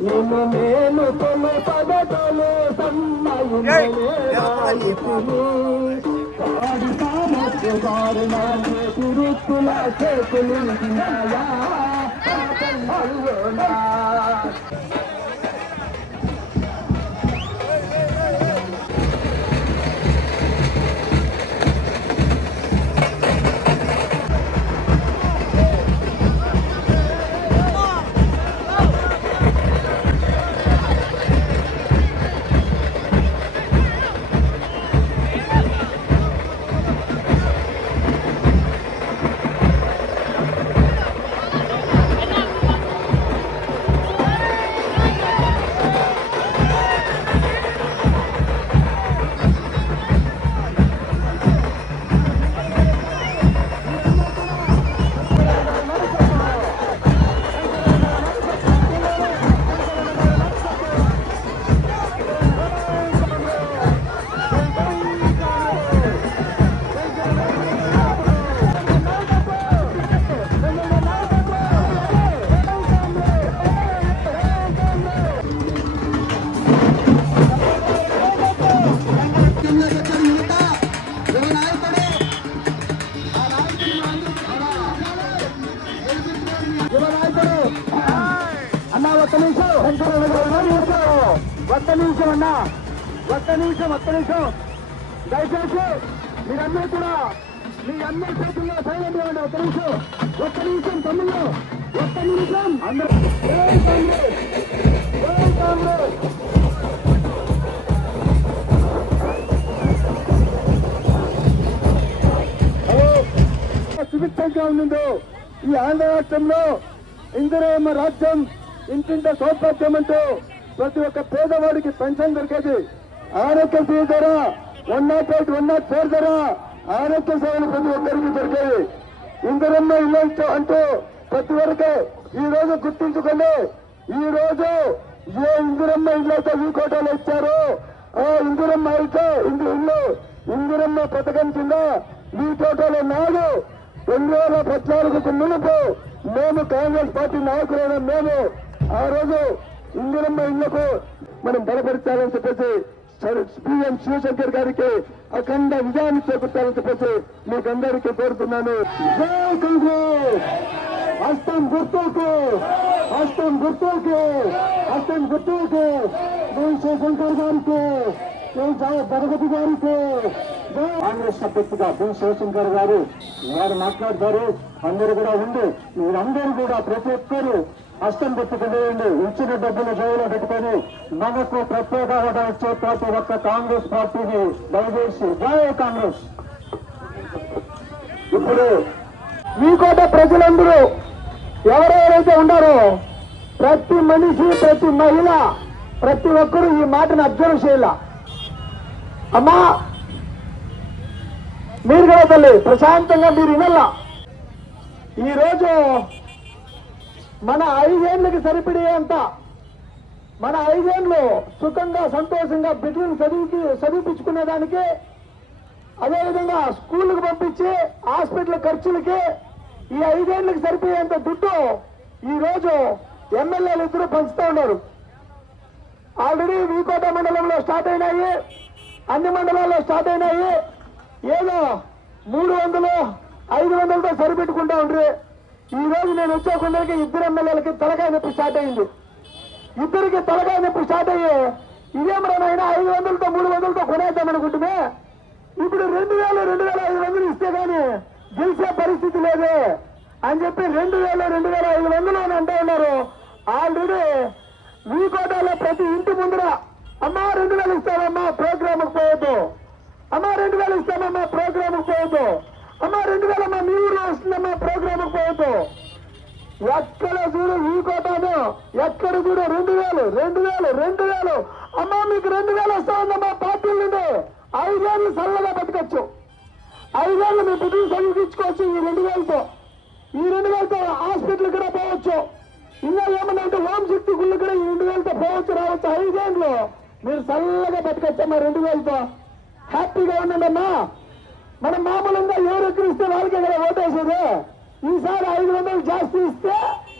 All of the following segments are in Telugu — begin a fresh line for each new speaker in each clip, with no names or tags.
మేలును మేలుకొను పదతలు సన్నయును వాడి కామత్తు నిమిషం. దయచేసి మీరందరూ కూడా మీ అందరి చేతుల్లో సైలెంట్ ఇవ్వండి ఒక్క నిమిషం. ఒక్క నిమిషం తమ్ముళ్ళు ఒక్క నిమిషం. అందరూ జై కాంగ్రెస్. సుభిక్షంగా ఉందో ఈ ఆంధ్ర రాష్ట్రంలో ఇందిరేమ రాజ్యం ఇంటింట సౌపథ్యం అంటూ ప్రతి ఒక్క పేదవాడికి పెన్షన్ దొరికేది. ఆరోగ్యశ్రీ ద్వారా one nought eight one nought four ద్వారా ఆరోగ్య సేవలు ప్రతి ఒక్కరికి దొరికాయి. ఇందిరమ్మ ఇల్లు అంటూ ప్రతి ఒక్కరికి ఈ రోజు గుర్తించుకొని ఈ రోజు ఏ ఇందిరమ్మ ఇల్లు అయితే ఈ కోటలో ఇచ్చారో ఆ ఇందిరమ్మ అయితే ఇందు ఇల్లు ఇందిరమ్మ పథకం కింద మీ కోటలో నాడు రెండు వేల పద్నాలుగుకు మునుపు మేము కాంగ్రెస్ పార్టీ నాయకులైన మేము ఆ రోజు ఇందిరమ్మ ఇళ్ళకు మనం బలపరిచాలని చెప్పేసి పిఎం శివశంకర్ గారికి అఖండ విజయాన్ని చేకూర్చాలని చెప్పేసి మీకందరికీ కోరుతున్నాను. జై కాంగ్రెస్ హస్తం గుర్తుకు! హస్తం గుర్తుకు! హస్తం గుర్తుకు! జై శివశంకర్ గారికి! జై జయ గారికి! కాంగ్రెస్ అభ్యర్థిగా బి శివశంకర్ గారు వారు మాట్లాడతారు. అందరూ కూడా ఉండి. మీరందరూ కూడా ప్రతి ఒక్కరూ అష్టం పెట్టుకునేయండి ఇచ్చిన డబ్బులు జోలో పెట్టుకొని మనకు ప్రత్యేక హోదా ఇచ్చే ప్రతి ఒక్క కాంగ్రెస్ పార్టీని దయచేసి జై కాంగ్రెస్. ఇప్పుడు మీకోట ప్రజలందరూ ఎవరెవరైతే ఉన్నారో ప్రతి మనిషి ప్రతి మహిళ ప్రతి ఒక్కరూ ఈ మాటను అబ్జర్వ్ చేయాల. అమ్మా మీరు కదా తల్లి ప్రశాంతంగా మీరు వినల్లా ఈరోజు మన ఐదేళ్ళకి సరిపడేంత మన ఐదేళ్ళు సుఖంగా సంతోషంగా బిడ్డలను చదివి చదివిపించుకునేదానికి అదేవిధంగా స్కూళ్ళకు పంపించి హాస్పిటల్ ఖర్చులకి ఈ ఐదేళ్ళకు సరిపోయేంత దుడ్డు ఈరోజు ఎమ్మెల్యేలు ఇద్దరు పంచుతూ ఉన్నారు. ఆల్రెడీ వీకోట మండలంలో స్టార్ట్ అయినాయి అన్ని మండలాల్లో స్టార్ట్ అయినాయి. ఏదో మూడు వందలు ఐదు వందలతో సరిపెట్టుకుంటా ఉండ్రి. ఈ రోజు నేను వచ్చే కొందరికి ఇద్దరు ఎమ్మెల్యేలకి తలకాయ నొప్పి స్టార్ట్ అయింది. ఇద్దరికి తలకాయ నొప్పి స్టార్ట్ అయ్యే ఇదేం రానైనా ఐదు వందలతో మూడు వందలతో కొనేద్దాం ఇప్పుడు రెండు వేలు రెండు వేల ఐదు వందలు ఇస్తే కానీ గెలిచే పరిస్థితి లేదు అని చెప్పి రెండు వేలు రెండు వేల ఐదు వందలు అని అంటూ ఉన్నారు. ఆల్రెడీ మీ కోటాలో ప్రతి ఇంటి ముందర అమ్మా రెండు వేలు ఇస్తామమ్మా ప్రోగ్రామ్కి పోవద్దు. అమ్మా రెండు వేలు ఇస్తామమ్మా ప్రోగ్రామ్కి పోవద్దు. అమ్మా రెండు వేలమ్మా మీ ఊరు వస్తుందమ్మా ప్రోగ్రామ్ పోతూ ఎక్కడ చూడు ఈ కోటాను ఎక్కడ చూడు రెండు వేలు రెండు వేలు రెండు వేలు. అమ్మా మీకు రెండు వేలు వస్తామమ్మా పార్టీల నుండి. ఐదేళ్ళు చల్లగా బతకచ్చు. ఐదేళ్ళు మీ బిడ్డలు చదివించుకోవచ్చు ఈ రెండు వేలతో. ఈ రెండు వేలతో హాస్పిటల్ కూడా పోవచ్చు. ఇంకా ఏమన్నా అంటే హోమ్ శక్తి గుళ్ళు కూడా ఈ రెండు వేలతో పోవచ్చు రావచ్చు. ఐదేళ్ళు మీరు చల్లగా బతకచ్చమ్మా రెండు వేలతో. హ్యాపీగా ఉండండి అమ్మా. మనం మామూలుగా ఎవరు ఇస్తే వాళ్ళకే కదా ఓటేసేది ఈసారి ఐదు వందలు జాస్తి ఇస్తే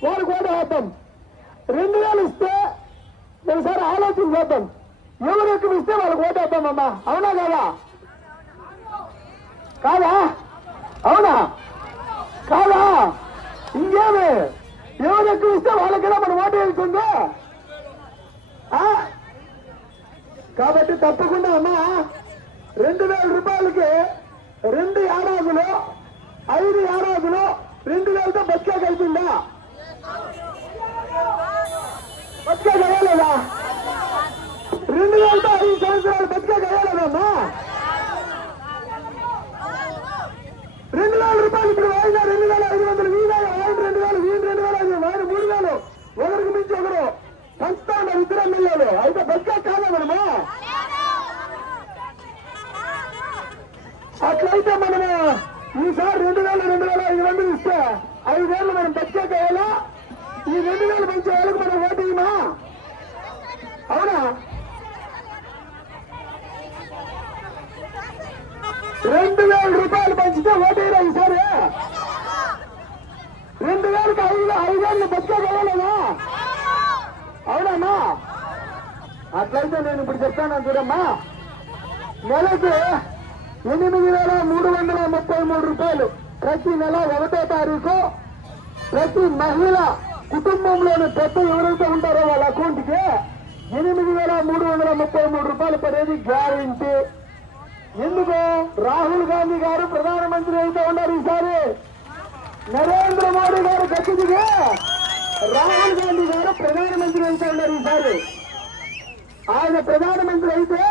వారికి ఓటు వేద్దాం. రెండు వేలు ఇస్తే ఒకసారి ఆలోచన చేద్దాం. ఎవరు ఎక్కువ ఇస్తే వాళ్ళకి ఓటేద్దామమ్మా అవునా కాదా? కాదా? అవునా? కాదా? ఇంకేమి? ఎవరు ఎక్కువ ఇస్తే వాళ్ళకైనా మనం ఓటు వెళ్తుంది కాబట్టి తప్పకుండా అమ్మా రెండు వేల రూపాయలకి రెండు ఏడాదులు ఐదు ఏడాదులు రెండు వేలతో బతికే కలిపిందా బతికే కలగలేదా రెండు వేలతో ఐదు సంవత్సరాలు బతికే కలగలేదమ్మా రెండు వేల రూపాయలు ఇప్పుడు వాయిదా రెండు వేల ఐదు వందలు వీధా ఆయన రెండు వేలు వీధి రెండు వేల ఐదు ఆయన మూడు వేలు ఒకరికి మించి ఒకరు పంచుతా ఉన్నారు ఇద్దరు ఎమ్మెల్యేలు అయితే బతికే కాదా మనము అట్లయితే మనము ఈసారి రెండు వేల రెండు వేల ఐదు వందలు ఇస్తే ఐదేళ్ళు మనం బతికే కావాలా ఈ రెండు వేలు పెంచే వాళ్ళకి మనం ఓటు ఇయ్యమా అవునా? రెండు వేల రూపాయలు పంచితే ఓటీరా ఈసారి? రెండు వేలకు ఐదు ఐదేళ్ళు బతికేయగలనా? అవునమ్మా. అట్లయితే నేను ఇప్పుడు చెప్తాను చూడమ్మా. నెలకు ఎనిమిది వేల మూడు వందల ముప్పై మూడు రూపాయలు ప్రతి నెల ఒకటో తారీఖు ప్రతి మహిళ కుటుంబంలోని పెద్ద ఎవరైతే ఉంటారో వాళ్ళ అకౌంట్కి ఎనిమిది వేల మూడు వందల ముప్పై మూడు రూపాయలు పడేది గ్యారంటీ. ఎందుకు? రాహుల్ గాంధీ గారు ప్రధానమంత్రి అయితే ఉన్నారు ఈసారి. నరేంద్ర మోడీ గారు గట్టిదిగా రాహుల్ గాంధీ గారు ప్రధానమంత్రి అయితే ఉన్నారు ఈసారి. ఆయన ప్రధానమంత్రి అయితే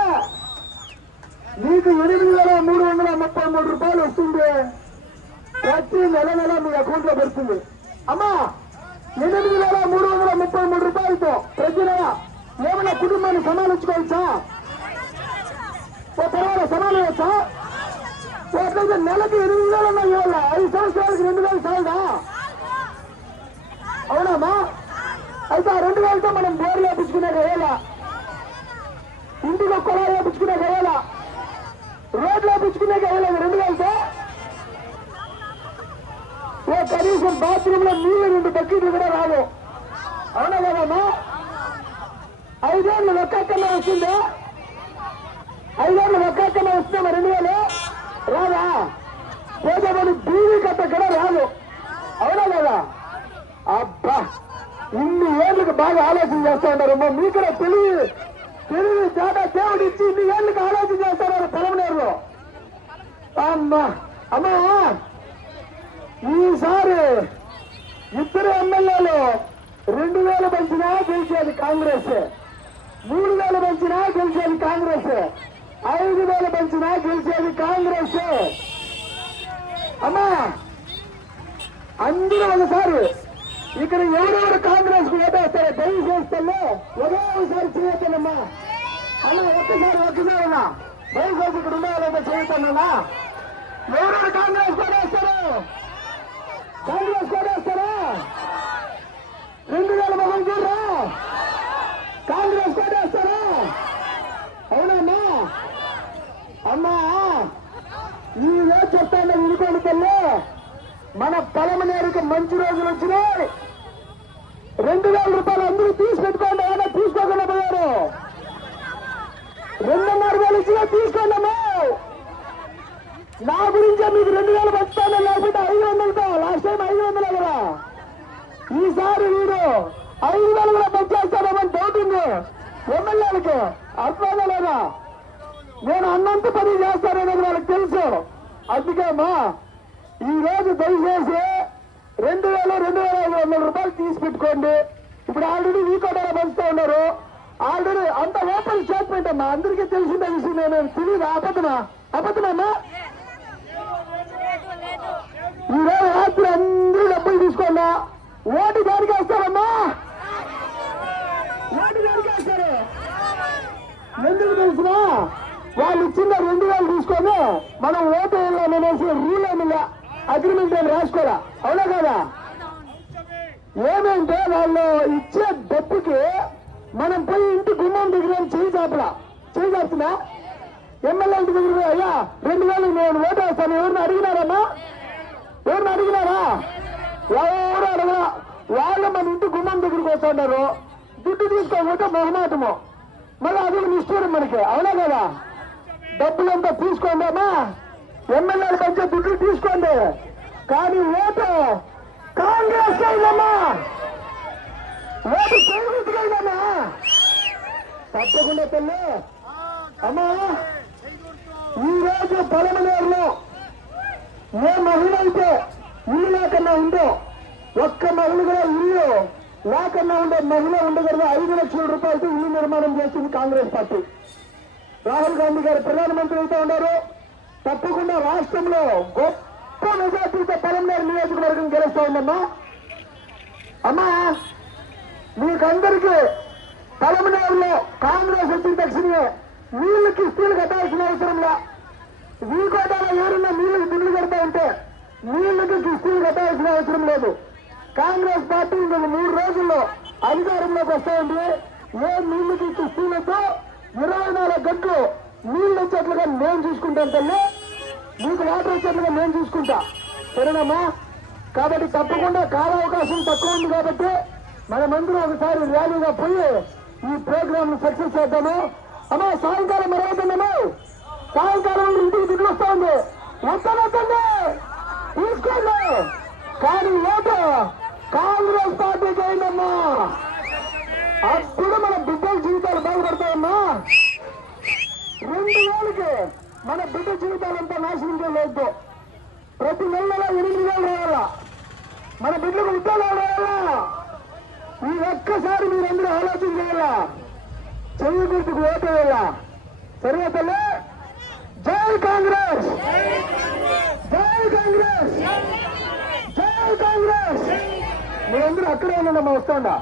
మీకు ఎనిమిది వేల మూడు వందల ముప్పై మూడు రూపాయలు వస్తుంది. ప్రతి నెల నెల మీ అకౌంట్లో పడుతుంది. అమ్మా ఎనిమిది వేల మూడు వందల ముప్పై మూడు రూపాయలతో ప్రతి నెల ఏమైనా కుటుంబాన్ని సమాలించుకోవచ్చా? ఓ తర్వాత సమానం వచ్చా అట్లయితే నెలకి ఎనిమిది వేలు ఉన్నాయి ఇవాళ ఐదు సంవత్సరాలకి రెండు వేలు చాలదా? అవునామా? అయితే ఆ రెండు వేలతో మనం బోర్లు వేపించుకునే కదా ఇంటికి ఒక్కలా కొలాయి వేపించుకునే కదా రోడ్లు వేపించుకునే కదా రెండు వేలతో? ఓ కనీసం బాత్రూమ్లో నీళ్ళు రెండు బకెట్లు కూడా రాదు అవునా కదమ్మా ఐదేళ్ళు ఒక్కక్కనే వస్తుందా ఐదేళ్ళు ఒక్కక్కనే వస్తున్నా రెండు వేలు? రాదా? పేదవాడి బీవీ కట్ట కూడా రాదు. అవునా కదా అబ్బా ఇన్ని ఏళ్ళకి బాగా ఆలోచన చేస్తా ఉన్నారమ్మా. మీకు కూడా తెలివి తెలివి చాలా దేవుడు ఇచ్చి ఇన్ని ఏళ్ళకి ఆలోచన చేస్తున్నారు పొలంనేరులో అమ్మా అమ్మా ఈసారి ఇద్దరు ఎమ్మెల్యేలు రెండు వేల మంచిగా గెలిచేది కాంగ్రెస్. మూడు వేలు పెంచినా గెలిచేది కాంగ్రెస్. ఐదు వేలు పెంచినా గెలిచేది కాంగ్రెస్. అమ్మా! అందరూ ఒకసారి ఇక్కడ ఎవరెవరు కాంగ్రెస్కు ఓటేస్తారో దయచేస్తల్లో ఒకే ఒకసారి చేయొద్దమ్మా అలా ఒక్కసారి ఒక్కసారి అన్నా. దయచేసి ఇక్కడ ఉండాలంటే చేయొద్దన్నా ఎవరెవరు కాంగ్రెస్ ఓటేస్తారు కాంగ్రెస్ ఓటేస్తారా రెండు వేల మొదలు చూడరా కాంగ్రెస్ ఓటేస్తారా అవునమ్మా అమ్మా ఈ రోజు చెప్తాను వినుకోండి తల్లి మన పొలమనేరుకి మంచి రోజులు వచ్చినాయి రెండు వేల రూపాయలు అందరూ తీసి పెట్టుకోండి ఏమైనా తీసుకోకుండా పోయారు రెండున్నర తీసుకున్నాము. నా గురించే మీకు రెండు వేలు పంచుతాను లేకపోతే ఐదు వందలతో లాస్ట్ టైం ఐదు వందలే కదా ఈసారి వీడు ఐదు వేలు కూడా పంచేస్తాడేమని డౌట్ ఉంది ఎమ్మెల్యేలకి అర్థమైందా లేదా? నేను అన్నంత పని చేస్తాననేది వాళ్ళకి తెలుసు. అందుకేమా ఈరోజు ఈ రోజు దయచేసి రెండు వేలు రెండు వేల ఐదు వందల రూపాయలు తీసి పెట్టుకోండి. ఇప్పుడు ఆల్రెడీ ఈ కోటలో పంచుతూ ఉన్నారు. ఆల్రెడీ అంత ఓపెన్ స్టేట్మెంట్ అమ్మా. అందరికీ తెలిసిన విషయం నేను తెలియదు? అబద్ధమా? అబద్ధమమ్మా ఈ రోజు రాత్రి అందరూ డబ్బులు తీసుకోండా. ఓటు దానికి వేస్తారమ్మా? ఓటు దానికి వేస్తారు? ఎందుకు తెలిసిన? వాళ్ళు ఇచ్చిన రెండు వేలు తీసుకొని మనం ఓటు వేయాలనేసి రూల్ ఏమిలా అగ్రిమెంట్ అని రాసుకోరా? అవునా కదా? ఏమంటే వాళ్ళు ఇచ్చే డబ్బుకి మనం పోయి ఇంటి గుమ్మం దగ్గర చేయి చాపలా? చేయి చాపుతున్నా? ఎమ్మెల్యే ఇంటి దగ్గర అయ్యా రెండు వేలు నేను ఓటు వేస్తాను. ఎవరిని అడిగినారమ్మా? ఎవరిని అడిగినారా? ఎవరు అడగరా వాళ్ళు మన ఇంటి గుమ్మం దగ్గరికి వస్తున్నారు దుడ్డు తీసుకోకపోతే మొహమాటము. మళ్ళీ అది నిష్ఠూరం మనకి. అవునా కదా? డబ్బులంతా తీసుకోండి అమ్మా. ఎమ్మెల్యేల మధ్య దుడ్డు తీసుకోండి. కానీ ఓటు కాంగ్రెస్ అయిందమ్మా తప్పకుండా తల్లి అమ్మా ఈ రోజు ఏ మహిళ అయితే ఇల్లు లేకన్నా ఉందో ఒక్క మహిళ కూడా ఇల్లు లేకన్నా ఉండే మహిళ ఉండగలదు ఐదు లక్షల రూపాయలతో ఇల్లు నిర్మాణం చేసింది కాంగ్రెస్ పార్టీ. రాహుల్ గాంధీ గారు ప్రధానమంత్రి అయితే ఉన్నారు. తప్పకుండా రాష్ట్రంలో గొప్ప మెజార్టీతో పలమనేరు నియోజకవర్గం గెలుస్తా ఉందమ్మా. అమ్మా మీకందరికీ పొలంనేరులో కాంగ్రెస్ వచ్చిన తక్షణమే నీళ్ళు కిస్తీలు కట్టాల్సిన అవసరంలా. ఈ కోటాలో ఎవరున్నా నీళ్ళకు బిల్లు కడతా ఉంటే నీళ్ళకు కిస్తీలు కట్టాల్సిన అవసరం లేదు. కాంగ్రెస్ పార్టీ ఇంకొక మూడు రోజుల్లో అధికారంలోకి వస్తాయండి. ఏ నీళ్ళకి కిస్తీలతో ఇరవై నాలుగు గంటలు నీళ్ళు వచ్చేట్లుగా మేము చూసుకుంటాను తల్లి. మీకు వాటర్ వచ్చేట్లుగా మేము చూసుకుంటా. సరేనమ్మా? కాబట్టి తప్పకుండా కాల అవకాశం తక్కువ ఉంది కాబట్టి మనమందరం ఒకసారి ర్యాలీగా పోయి ఈ ప్రోగ్రామ్ సక్సెస్ చేద్దాము. అమ్మా సాయంకాలం మరవుతున్నాము సాయంకాలం ఇంటికి తిరిగి వస్తా ఉంది. వస్తాను తీసుకోండి. కానీ ఓటు కాంగ్రెస్ పార్టీకి అయిందమ్మా అప్పుడు మన బిడ్డల జీవితాలు బాగుపడతాయమ్మా. రెండు వేలకి మన బిడ్డ జీవితాలంతా నాశనం చేయలేదు. ప్రతి నెలలో ఎనిమిది వేలు రావాలా? మన బిడ్డలకు ఉద్యోగాలు రావాలా? ఈ ఒక్కసారి మీరందరూ ఆలోచన చేయాలా? చెయ్యి గుర్తుకు ఓటు వేయాలా సరే తల్లి జై కాంగ్రెస్! జై కాంగ్రెస్! జై కాంగ్రెస్! మీరందరూ అక్కడే ఉండండి వస్తాండా?